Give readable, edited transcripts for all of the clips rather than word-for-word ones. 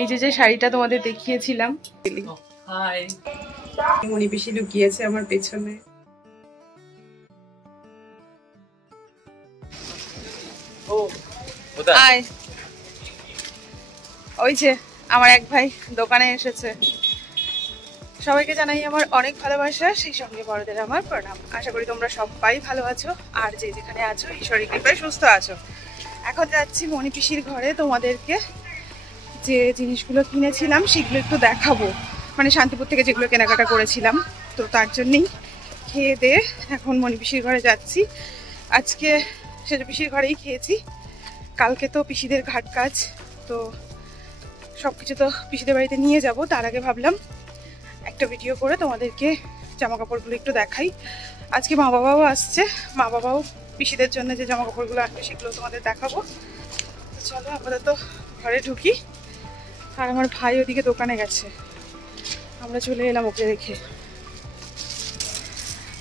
এই যে শাড়িটা তোমাদের দেখিয়েছিলাম, মনি পিসি লুকিয়েছে আমার পেছনে। ওই যে আমার এক ভাই দোকানে এসেছে। সবাইকে জানাই আমার অনেক ভালোবাসা, সেই সঙ্গে বড়দের আমার প্রণাম। আশা করি তোমরা সবাই ভালো আছো, আর যে যেখানে আছো ঈশ্বরের কৃপায় সুস্থ আছো। এখন যাচ্ছি মনি পিসির ঘরে, তোমাদেরকে যে জিনিসগুলো কিনেছিলাম সেগুলো একটু দেখাবো, মানে শান্তিপুর থেকে যেগুলো কেনাকাটা করেছিলাম। তো তার জন্যই খেয়ে দিয়ে এখন মনি পিসির ঘরে যাচ্ছি। আজকে সেজ পিসির ঘরেই খেয়েছি, কালকে তো পিসিদের ঘাট কাজ, তো সব কিছু তো পিসিদের বাড়িতে নিয়ে যাব। তার আগে ভাবলাম একটা ভিডিও করে তোমাদেরকে জামা কাপড়গুলো একটু দেখাই। আজকে মা বাবাও আসছে, মা বাবাও পিসিদের জন্য যে জামা কাপড়গুলো আনবে সেগুলো তোমাদের দেখাবো। চলো আপাতত ঘরে ঢুকি। আর আমার ভাই ওদিকে দোকানে গেছে, আমরা চলে এলাম ওকে রেখে।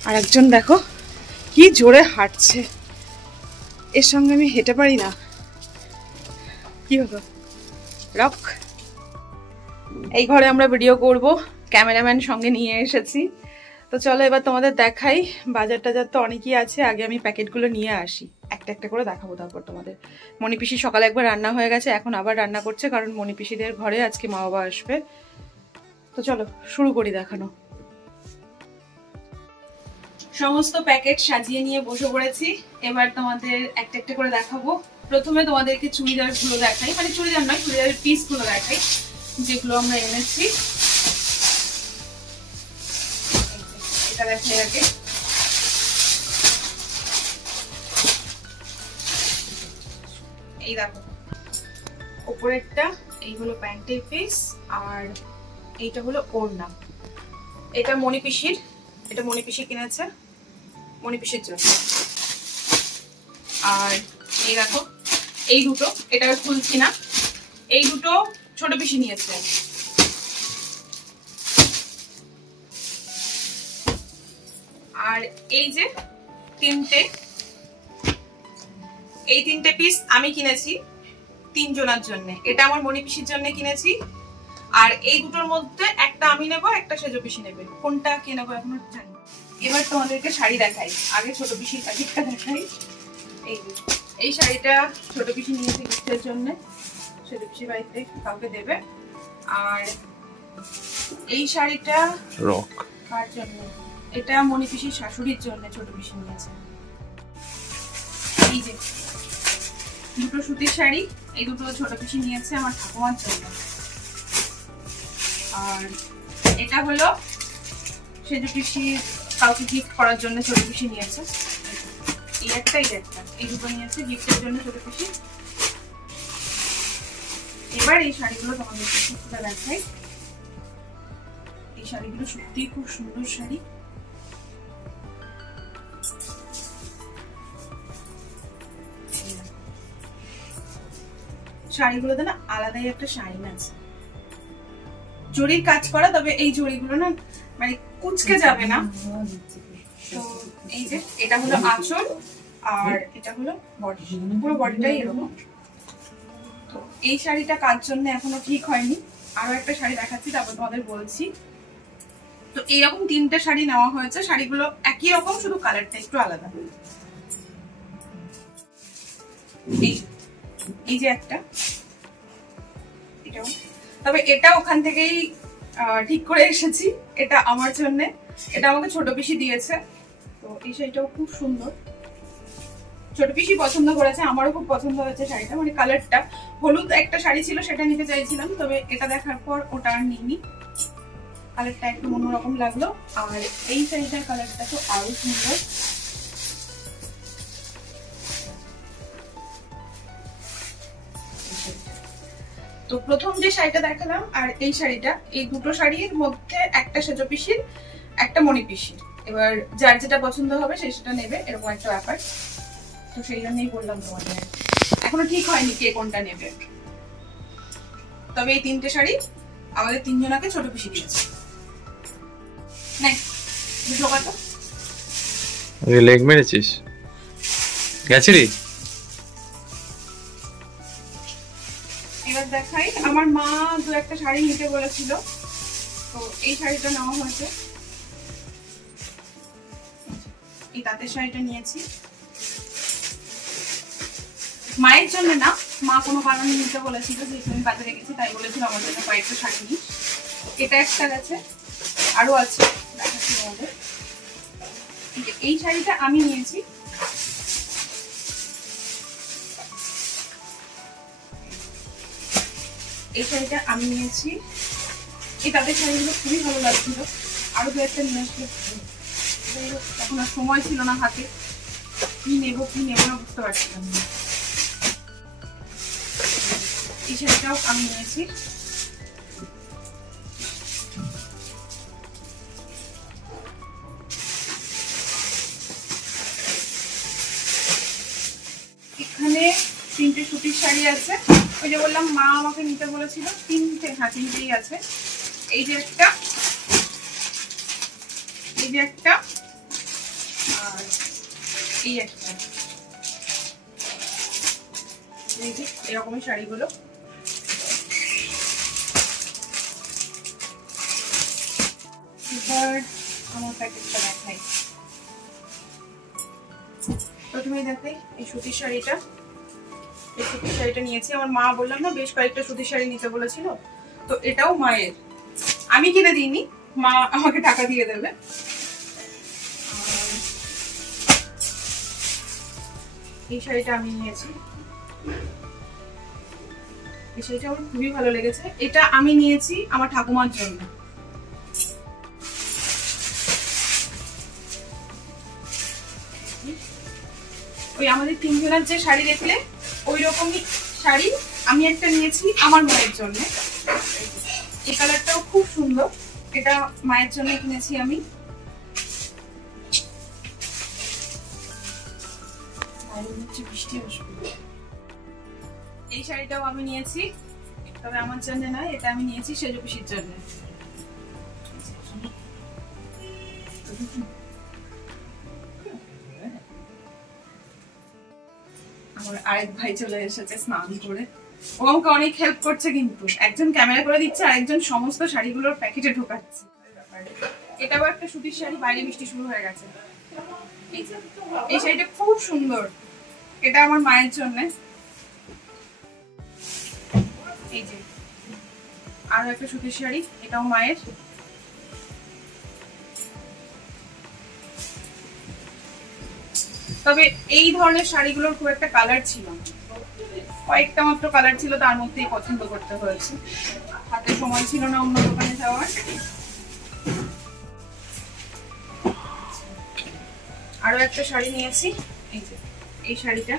আর একজন দেখো কি জোরে হাঁটছে, এর সঙ্গে আমি হেঁটে পারি না। কি হলো রক? এই ঘরে আমরা ভিডিও করব, ক্যামেরাম্যান সঙ্গে নিয়ে এসেছি। তো চলো এবার তোমাদের দেখাই। বাজার টাজার তো অনেকই আছে, আগে আমি প্যাকেটগুলো নিয়ে আসি, একটা একটা করে দেখাবো তারপর তোমাদের। মনি পিসি সকালে একবার রান্না হয়ে গেছে, এখন আবার রান্না করছে, কারণ মনি পিসিদের ঘরে আজকে মা বাবা আসবে। তো চলো শুরু করি দেখানো। সমস্ত প্যাকেট সাজিয়ে নিয়ে বসে পড়েছি, এবার তোমাদের একটা একটা করে দেখাবো। প্রথমে তোমাদেরকে চুড়িদারগুলো দেখাই, মানে চুড়িদার নয়, চুড়িদারের পিসগুলো দেখাই যেগুলো আমরা এনেছি। এটা দেখাই আগে। এই দেখো উপরেরটা, এই হলো প্যান্টের পিস, আর এইটা হলো ওড়না। এটা মনি পিসির, এটা মনি পিসি কিনেছে মনি পিসির জন্য। আর এই দেখো এই দুটো, এটা খুলছি না, এই দুটো ছোট পিসি নিয়েছে। আর এই যে এই তিনটে পিস আমি কিনেছি তিনজনের জন্য, এটা আমার মনি পিসির জন্য কিনেছি। আর এই দুটোর মধ্যে একটা আমি নেবো, একটা সেজ পিসি নেবে, কোনটা কে নেবো এখনো জানি। এবার তোমাদেরকে শাড়ি দেখাই, আগে ছোট পিসির প্যাকেটটা দেখাই। এই শাড়িটা ছোট পিসি নিয়েছে গিফটের জন্য, ছোট পিসির বাড়িতে কাউকে দেবে। আর এই শাড়িটা রক কার জন্য? এটা মনি পিসির শাশুড়ির জন্য ছোট পিসি নিয়েছে। এই যে দুটো সুতির শাড়ি, এই দুটো ছোট পিসি নিয়েছে আমার ঠাকুমার জন্য। আর এটা হলো সেজ পিসি কাউকে গিফট করার জন্য ছোট পিসি নিয়েছে। এই একটা এই দুটো নিয়েছে গিফটের জন্য ছোট পিসি। এবার এই শাড়িগুলো তোমাদেরকে খুলে দেখাই। এই শাড়িগুলো সত্যিই খুব সুন্দর শাড়ি। শাড়িগুলোতে না আলাদাই একটা শাইন আছে, জরির কাজ করা, তবে এই জরিগুলো না মানে কুচকে যাবে না। তো এই যে এটা হলো আঁচল, আর এটা হলো বডি, পুরো বডিটাই এরকম। তো এই শাড়িটা কার জন্য এখনো ঠিক হয়নি, আরো একটা শাড়ি দেখাচ্ছি তারপর তোমাদের বলছি। তো এইরকম তিনটে শাড়ি নেওয়া হয়েছে, শাড়িগুলো একই রকম, শুধু কালারটা একটু আলাদা। এই যে একটা, এটাও, তবে এটা ওখান থেকেই ঠিক করে এসেছি, এটা আমার জন্য, এটা আমাকে ছোট পিসি দিয়েছে। তো এই শাড়িটাও খুব সুন্দর, ছোট পিসি পছন্দ করেছে, আমারও খুব পছন্দ হয়েছে শাড়িটা, মানে কালারটা। হলুদ একটা শাড়ি ছিল সেটা নিতে চাইছিলাম, তবে এটা দেখার পর ওটা আর নিইনি, কালারটা একটু অন্যরকম লাগলো। আর এই শাড়িটার কালারটা তো আরো সুন্দর। তো প্রথম যে শাড়িটা দেখালাম আর এই শাড়িটা, এই দুটো শাড়ির মধ্যে একটা সেজ পিসির, একটা মনি পিসির। এবার যার যেটা পছন্দ হবে সে সেটা নেবে, এরকম একটা ব্যাপার। তো সেই জন্যই বললাম তোমাদের, এখনো ঠিক হয়নি কে কোনটা নেবে। তবে এই তিনটে শাড়ি আমাদের তিনজনাকে ছোট পিসি দিয়েছে। লেগ মেরেছিস? গেছিলি? এবার দেখাই, আমার মা দু একটা শাড়ি নিতে বলেছিল, তো এই শাড়িটা নেওয়া হয়েছে। এই তাঁতের শাড়িটা নিয়েছি মায়ের জন্য না, মা কোনো কারণে নিতে বলেছিল, যেহেতু আমি বাজারে গেছি তাই বলেছিল আমার জন্য কয়েকটা শাড়ি নিস। এটা একটা গেছে, আরো আছে দেখাচ্ছি আমাদের। এই শাড়িটা আমি নিয়েছি, এই শাড়িটা আমি নিয়েছি। এই তাঁতের শাড়িগুলো খুবই ভালো লাগছিল, আরো দু একটা নিয়ে আসলে তখন আর সময় ছিল না হাতে, কি নেবো না বুঝতে পারছিলাম না। এই শাড়িটাও আমি নিয়েছি। এখানে 3টে সুতির শাড়ি আছে, ওই যে বললাম মা আমাকে নিতে বলেছিল, 3টে, হ্যাঁ 3টেই আছে। এই যে একটা, এই যে একটা, আর এই একটা, এই যে এরকমই শাড়িগুলো। এবার আমার প্যাকেটটা দেখাই। প্রথমেই দেখাই এই সুতির শাড়িটা। এই সুতির শাড়িটা নিয়েছি, আমার মা বললাম না বেশ কয়েকটা সুতির শাড়ি নিতে বলেছিল, তো এটাও মায়ের, আমি কিনে দিইনি, মা আমাকে টাকা দিয়ে দেবে। এই শাড়িটা আমি নিয়েছি, এই শাড়িটা আমার খুবই ভালো লেগেছে। এটা আমি নিয়েছি আমার ঠাকুমার জন্য। ওই আমাদের 3জনের যে শাড়ি দেখলে ওই রকমই শাড়ি আমি একটা নিয়েছি আমার মায়ের জন্য। এই কালারটাও খুব সুন্দর, এটা মায়ের জন্য কিনেছি আমি। বৃষ্টি আসবে। এই শাড়িটাও আমি নিয়েছি, তবে আমার জন্য নয়, এটা আমি নিয়েছি সেজ পিসির জন্য। আমার আরেক ভাই চলে এসেছে স্নান করে, ও আমাকে অনেক হেল্প করছে, কিন্তু একজন ক্যামেরা করে দিচ্ছে আর একজন সমস্ত শাড়িগুলোর প্যাকেটে ঢোকাচ্ছে। এটাও একটা সুতির শাড়ি, বাইরে বৃষ্টি শুরু হয়ে গেছে। এই শাড়িটা খুব সুন্দর, এটা আমার মায়ের জন্য। এই যে আরো একটা সুতির শাড়ি, এটাও মায়ের। তবে এই ধরনের শাড়িগুলোর খুব একটা কালার ছিল না, কয়েকটা মাত্র কালার ছিল, তার মধ্যেই পছন্দ করতে হয়েছে, হাতে সময় ছিল না অন্য দোকানে যাওয়ার। আরো একটা শাড়ি নিয়েছি, এই যে এই শাড়িটা।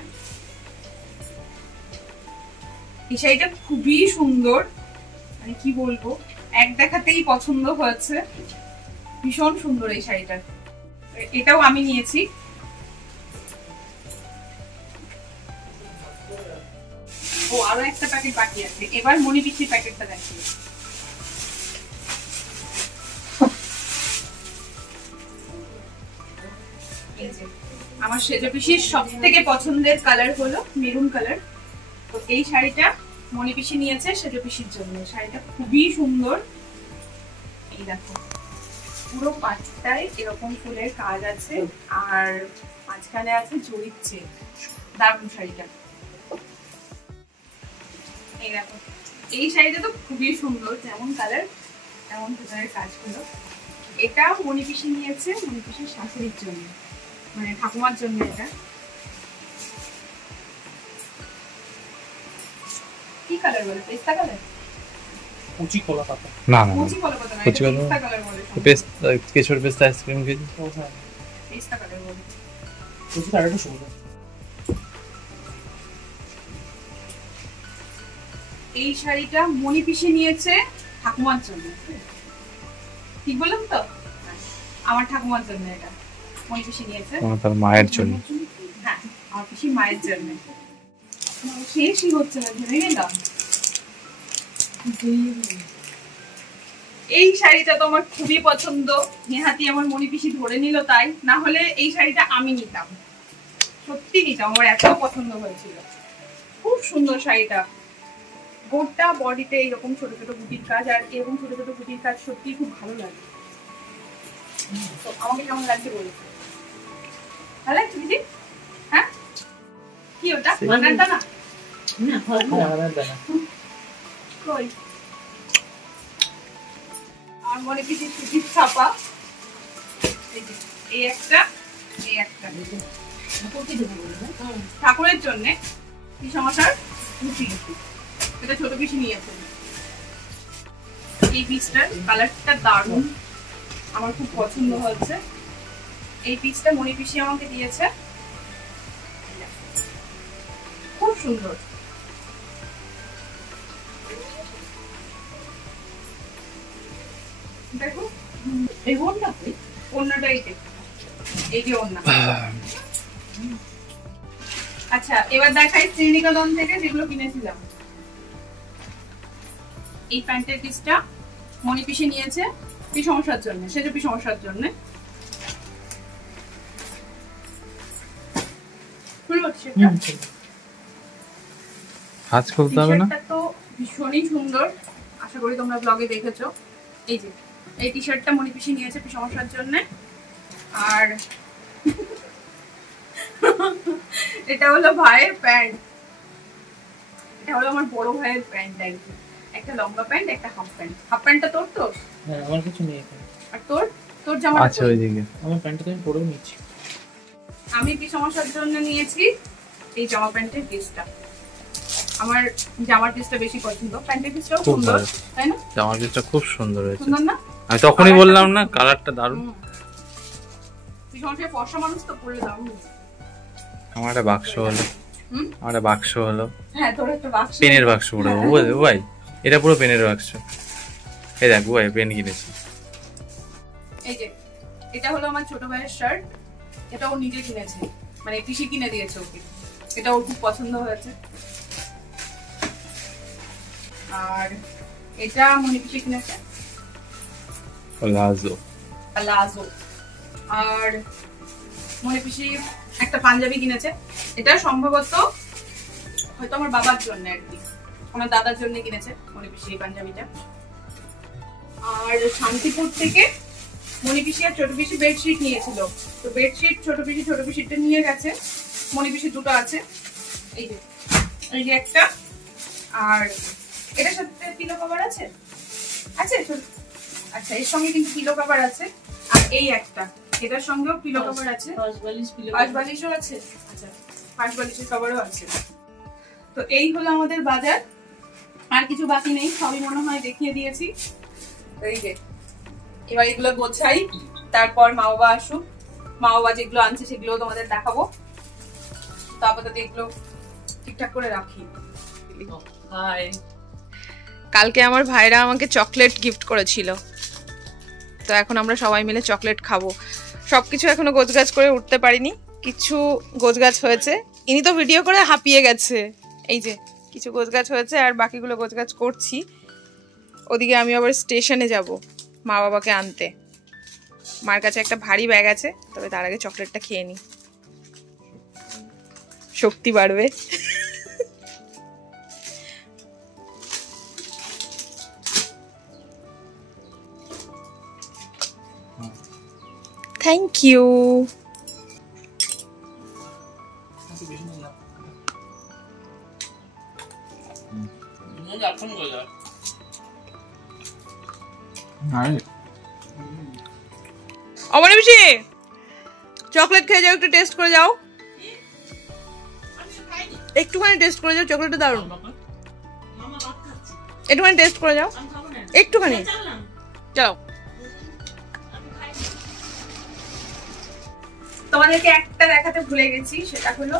এই শাড়িটা খুবই সুন্দর, মানে কি বলবো, এক দেখাতেই পছন্দ হয়েছে, ভীষণ সুন্দর এই শাড়িটা। এটাও আমি নিয়েছি। ও আরো একটা প্যাকেট বাকি আছে, এবার মনি পিসির প্যাকেটটা দেখি। আমার সেজ পিসির সব থেকে পছন্দের কালার হলো মেরুন কালার, তো এই শাড়িটা মনি পিসি নিয়েছে সেজ পিসির জন্য। শাড়িটা খুবই সুন্দর, এই দেখো পুরো পাটটায় এরকম ফুলের কাজ আছে, আর মাঝখানে আছে জরির চেন, দারুণ শাড়িটা। এই দেখো এই শাড়িটা তো খুবই সুন্দর, যেমন কালার তেমন ভেতরের কাজগুলো। এটা মনি পিসি নিয়েছে মনি পিসির শাশুড়ির জন্য, মানে ঠাকুমার জন্য। এটা কি কালার বলে, পেস্তা কালার? কুচি কলা পাতা না না কুচি কলা পাতা না, কুচি এটা কলা পেস্তা কালার বলে। পেস্তা কেশর পেস্তা আইসক্রিম খেয়েছি, পেস্তা কালার বলে। কুচি কালারটা সুন্দর। এই শাড়িটা মনি পিসি নিয়েছে ঠাকুমার জন্য, ঠিক বললাম তো? আমার ঠাকুমার জন্য এটা মনি পিসি নিয়েছে, তার মায়ের জন্য। হ্যাঁ আমার পিসি মায়ের জন্য। শেষই হচ্ছে না, ভেবে গেলাম। এই শাড়িটা তো আমার খুবই পছন্দ, নেহাতি আমার মনি পিসি ধরে নিল তাই, না হলে এই শাড়িটা আমি নিতাম, সত্যি নিতাম, আমার এত পছন্দ হয়েছিল। খুব সুন্দর শাড়িটা, গোটা বডিতে এইরকম ছোট ছোট বুটির কাজ, আর এরকম ছোট ছোট বুটির কাজ সত্যি খুব ভালো লাগে। তো আমাকে কেমন লাগছে বলুন? ভালো লাগছে দিদি? হ্যাঁ, কি ওটা বানার দানা? না বানার দানা কই আর মনে কিছু সুতির ছাপা, এই একটা এই একটা ঠাকুরের জন্য কি সমস্যার রুটি, এটা ছোট পিসি নিয়েছে। এই পিসটার কালারটা দারুণ, আমার খুব পছন্দ হয়েছে। এই পিসটা মনি পিসি আমাকে দিয়েছে, খুব সুন্দর। দেখো এই ওড়না, ওড়নাটা এই যে ওড়না। আচ্ছা এবার দেখাই শ্রীনিকেতন থেকে যেগুলো কিনেছিলাম। এই প্যান্টের পিসটা মনি পিসি নিয়েছে কি সমস্যার জন্য, সেজপি সমস্যার জন্য। হাত খুলতে হবে না? তো ভীষণই সুন্দর, আশা করি তোমরা ব্লগে দেখেছো। এই যে এই টি শার্টটা মনি পিসি নিয়েছে কি সমস্যার জন্য, আর এটা হলো ভাইয়ের প্যান্ট, এটা হলো আমার বড় ভাইয়ের প্যান্ট। একটা লম্বা প্যান্ট, একটা হাফ প্যান্ট। হাফ প্যান্টটা তোর? তো হ্যাঁ আমার কিছু নেই এখানে। আর তোর জামা আছে ওইদিকে। আমার প্যান্টটা তো আমি পরেও নিচ্ছি। আমি কি সমস্যার জন্য নিয়েছি এই জামা প্যান্টের পিসটা। আমার জামার পিসটা বেশি পছন্দ, প্যান্টের পিসটাও সুন্দর, তাই না? জামার পিসটা খুব সুন্দর হয়েছে। সুন্দর না? আমি তখনই বললাম না কালারটা দারুণ। কি সমস্যা, ফর্সা মানুষ তো পরলে দারুণ। আমার একটা বাক্স হলো, আমার একটা বাক্স হলো। হ্যাঁ তোর একটা বাক্স, পেনের বাক্স পুরো। ও ভাই এটা পুরো পেনের বাক্স। এই দেখ ভাই পেন কিনেছি। এই যে এটা হলো আমার ছোট ভাইয়ের শার্ট, এটা ও নিজে কিনেছে, মানে পিসি কিনে দিয়েছে ওকে। এটা ওর খুব পছন্দ হয়েছে। আর এটা মনি পিসি কিনেছে প্লাজো। আর মনি পিসি একটা পাঞ্জাবি কিনেছে, এটা সম্ভবত হয়তো আমার বাবার জন্য আর কি, আমার দাদার জন্য কিনেছে মনি পিসি এই পাঞ্জাবিটা। আর শান্তিপুর থেকে মনি পিসি আর ছোট পিসি বেডশিট নিয়েছিল, তো বেডশিট ছোট পিসিটা নিয়ে গেছে, মনি পিসি দুটো আছে। এই যে একটা, আর এটার সাথে পিলো কভার আছে। আচ্ছা এর সঙ্গে কিন্তু পিলো কভার আছে। আর এই একটা, এটার সঙ্গেও পিলো কভার আছে, পাশ বালিশও আছে। আচ্ছা পাশ বালিশের কভারও আছে। তো এই হলো আমাদের বাজার, আর কিছু বাকি নেই, সবই মনে হয় দেখিয়ে দিয়েছি। এই যে এবার এগুলো গোছাই, তারপর মা বাবা আসুক, মা বাবা যেগুলো আনছে সেগুলো তোমাদের দেখাবো। তো আপাতত এগুলো ঠিকঠাক করে রাখি। কালকে আমার ভাইরা আমাকে চকলেট গিফট করেছিল, তো এখন আমরা সবাই মিলে চকলেট খাবো। সবকিছু এখনো গোছগাছ করে উঠতে পারিনি, কিছু গোছগাছ হয়েছে। ইনি তো ভিডিও করে হাঁপিয়ে গেছে। এই যে কিছু গোছগাছ হয়েছে আর বাকিগুলো গোছগাছ করছি। ওদিকে আমি আবার স্টেশনে যাব মা বাবাকে আনতে। মার কাছে একটা ভারী ব্যাগ আছে, তবে তার আগে চকলেটটা খেয়ে নিই, শক্তি বাড়বে। Thank you. অমনি বেশি চকলেট খেয়ে যাও, একটু টেস্ট করে যাও, একটুখানি টেস্ট করে যাও, চকলেটটা দারুণ। একটুখানি টেস্ট করে যাও, একটুখানি যাও। তোমাদেরকে একটা দেখাতে ভুলে গেছি, সেটা হলো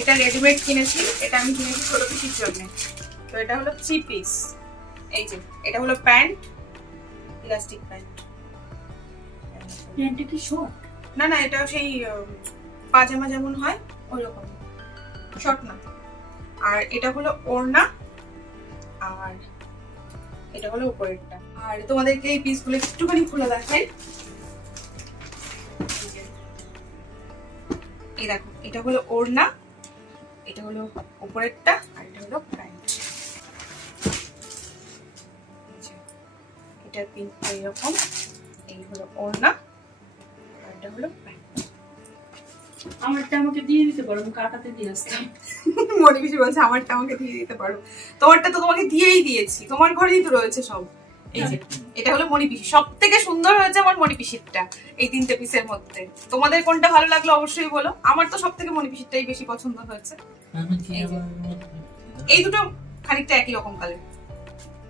এটা রেডিমেড কিনেছি, এটা আমি কিনেছি ছোট পিসির জন্য। তো এটা হলো 3 পিস। এই যে এটা হলো প্যান্ট, ইলাস্টিক প্যান্ট। প্যান্টটা কি শর্ট? না এটা সেই পাজামা যেমন হয় ওই রকম, শর্ট না। আর এটা হলো ওড়না, আর এটা হলো উপরেরটা। আর তোমাদেরকে এই পিসগুলো একটুখানি খুলে দেখাই। এই দেখো, এটা হলো ওড়না, এটা হলো উপরেরটা, আর এটা হলো প্যান্ট। এটার পিনটা এরকম, এই হলো ওড়না, আর এটা হলো প্যান্ট। আমারটা আমাকে দিয়ে দিতে পারো, আমি কাটাতে দিয়ে আসতাম। মনি পিসি বলছে আমারটা আমাকে দিয়ে দিতে পারো। তোমারটা তো তোমাকে দিয়েই দিয়েছি, তোমার ঘরেই তো রয়েছে সব। এই যে এটা হলো মনি পিসি, সব থেকে সুন্দর হয়েছে আমার মনি পিসিরটা এই 3টে পিসের মধ্যে। তোমাদের কোনটা ভালো লাগলো অবশ্যই বলো। আমার তো সব থেকে মনি পিসিরটাই বেশি পছন্দ হয়েছে। এই দুটো খানিকটা একই রকম কালার,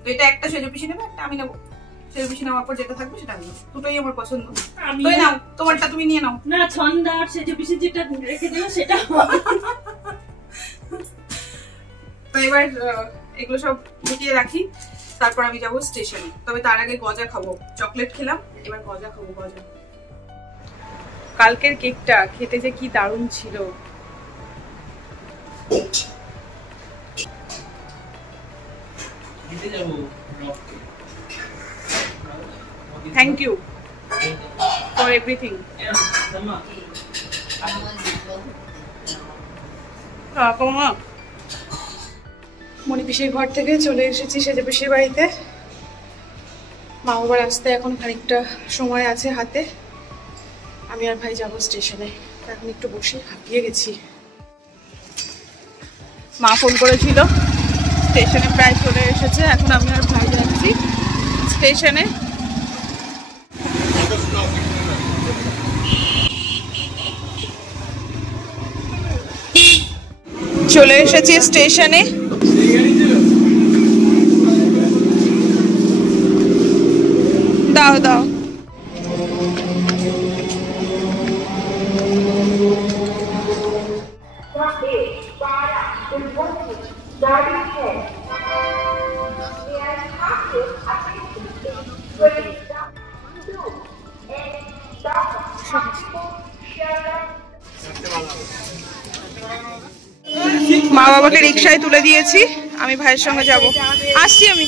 তো এটা একটা সেজো পিসি নেবে, একটা আমি নেবো। সেজো পিসি নেওয়ার পর যেটা থাকবে সেটা আমি নেবো, দুটোই আমার পছন্দ। তুই নাও, তোমারটা তুমি নিয়ে নাও। না, ছন্দা আর সেজো পিসি যেটা রেখে দিও সেটা। তো এবার এগুলো সব গুটিয়ে রাখি, তারপর আমি যাবো স্টেশনে। তবে তার আগে গজা খাবো, চকলেট খেলাম, এবার গজা খাবো। গজা কালকের কেকটা খেতে যে কি দারুণ ছিল। Thank you for everything. Moni পিসির ঘর থেকে চলে এসেছি সেজে পিসির বাড়িতে। মা বাবার আসতে এখন খানিকটা সময় আছে হাতে। আমি আর ভাই যাবো স্টেশনে, এখন একটু বসে হাঁপিয়ে গেছি। মা ফোন করেছিল, স্টেশনে প্রায় চলে এসেছে। এখন আমি আর ভাই যাচ্ছি স্টেশনে। চলে এসেছি স্টেশনে। দাও দাও। মা বাবাকে রিকশায় তুলে দিয়েছি, আমি ভাইয়ের সঙ্গে যাব। আসছি আমি।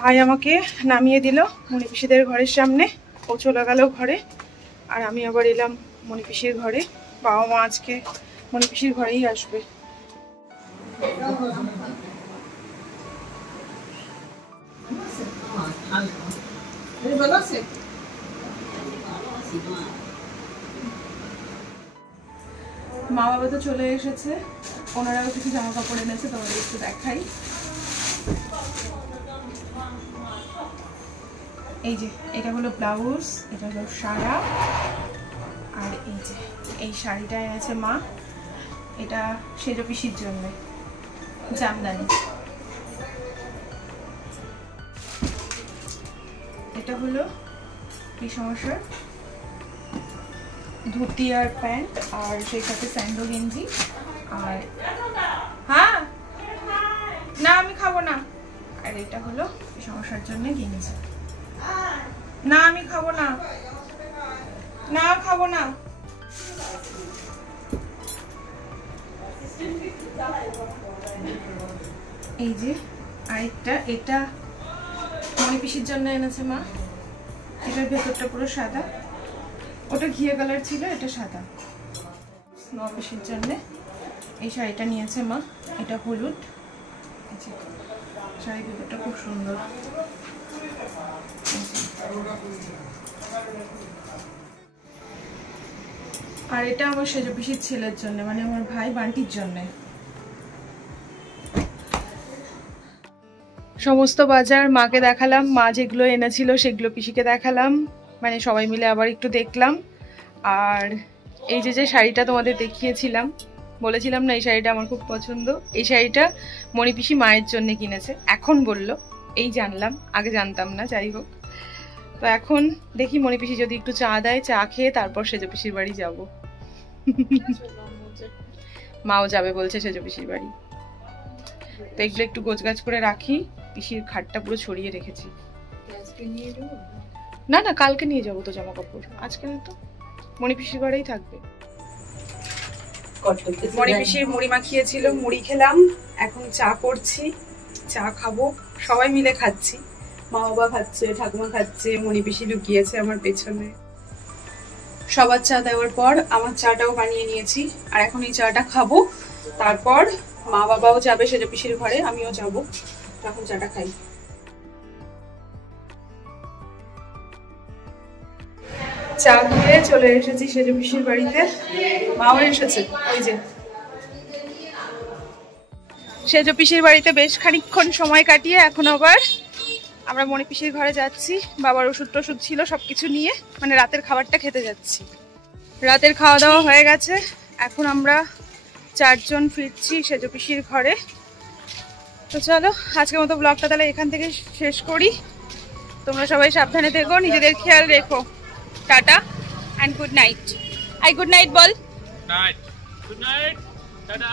ভাই আমাকে নামিয়ে দিল মনি পিসিদের ঘরের সামনে, ও চলে গেল ঘরে, আর আমি আবার এলাম মনি পিসির ঘরে। বাবা মা আজকে মনি পিসির ঘরেই আসবে। মা বাবা তো চলে এসেছে, ওনারাও কিছু জামা কাপড় এনেছে, তোমাদের একটু দেখাই। এই যে এটা হলো ব্লাউজ, এটা হলো সায়া, আর এই যে এই শাড়িটা এনেছে মা, এটা সেজো পিসির জন্য জামদানি। এটা হলো এই সমস্যার ধুতি আর প্যান্ট, আর সেই সাথে স্যান্ডো গেঞ্জি। আর হ্যাঁ না আমি খাবো না। আর এটা হলো এই সমস্যার জন্য গেঞ্জি। না আমি খাবো না, না খাবো না। এই যে আরেকটা, এটা মনি পিসির জন্য এনেছে মা। এটার ভেতরটা পুরো সাদা, ওটা ঘিয়ে কালার ছিল, এটা সাদা। মা পিসির জন্য এই শাড়িটা নিয়েছে মা, এটা হলুদ। শাড়ি ভেতরটা খুব সুন্দর। আর এটা আমার সেজো পিসির ছেলের জন্য, মানে আমার ভাই বান্টির জন্য। সমস্ত বাজার মাকে দেখালাম, মা যেগুলো এনেছিল সেগুলো পিসিকে দেখালাম, মানে সবাই মিলে আবার একটু দেখলাম। আর এই যে শাড়িটা তোমাদের দেখিয়েছিলাম, বলেছিলাম না এই শাড়িটা আমার খুব পছন্দ, এই শাড়িটা মনি পিসি মায়ের জন্য কিনেছে। এখন বললো, এই জানলাম, আগে জানতাম না। যাই হোক, তো এখন দেখি মনি পিসি যদি একটু চা দেয়, চা খেয়ে তারপর সেজো পিসির বাড়ি যাব। মাও যাবে বলছে সেজো পিসির বাড়ি। তো এগুলো একটু গোছগাছ করে রাখি, পিসির খাটটা পুরো ছড়িয়ে রেখেছি। না না কালকে নিয়ে যাবো তো জামা কাপড়, আজকে তো মনি পিসির ঘরেই থাকবে। মনি পিসির মুড়ি মাখিয়েছিল, মুড়ি খেলাম, এখন চা করছি, চা খাবো, সবাই মিলে খাচ্ছি। মা বাবা খাচ্ছে, ঠাকুমা খাচ্ছে, মনি পিসি লুকিয়েছে আমার পেছনে। সবার চা দেওয়ার পর আমার চাটাও বানিয়ে নিয়েছি, আর এখন এই চাটা খাবো, তারপর মা বাবাও যাবে সেজো পিসির ঘরে, আমিও যাব। এখন চাটা খাই। চা খেয়ে চলে এসেছি সেজো পিসির বাড়িতে। মাও এসেছে, ওই যে সেজো পিসির বাড়িতে বেশ খানিকক্ষণ সময় কাটিয়ে এখন আবার আমরা মণি পিসির ঘরে যাচ্ছি। বাবার ওষুধ টষুধ ছিল সবকিছু নিয়ে, মানে রাতের খাবারটা খেতে যাচ্ছি। রাতের খাওয়া দাওয়া হয়ে গেছে, এখন আমরা 4 জন ফিরছি সেজো পিসির ঘরে। তো চলো আজকের মতো ব্লগটা তাহলে এখান থেকে শেষ করি। তোমরা সবাই সাবধানে থেকো, নিজেদের খেয়াল রেখো। Tata and good night. Good night ball. Good night, tata.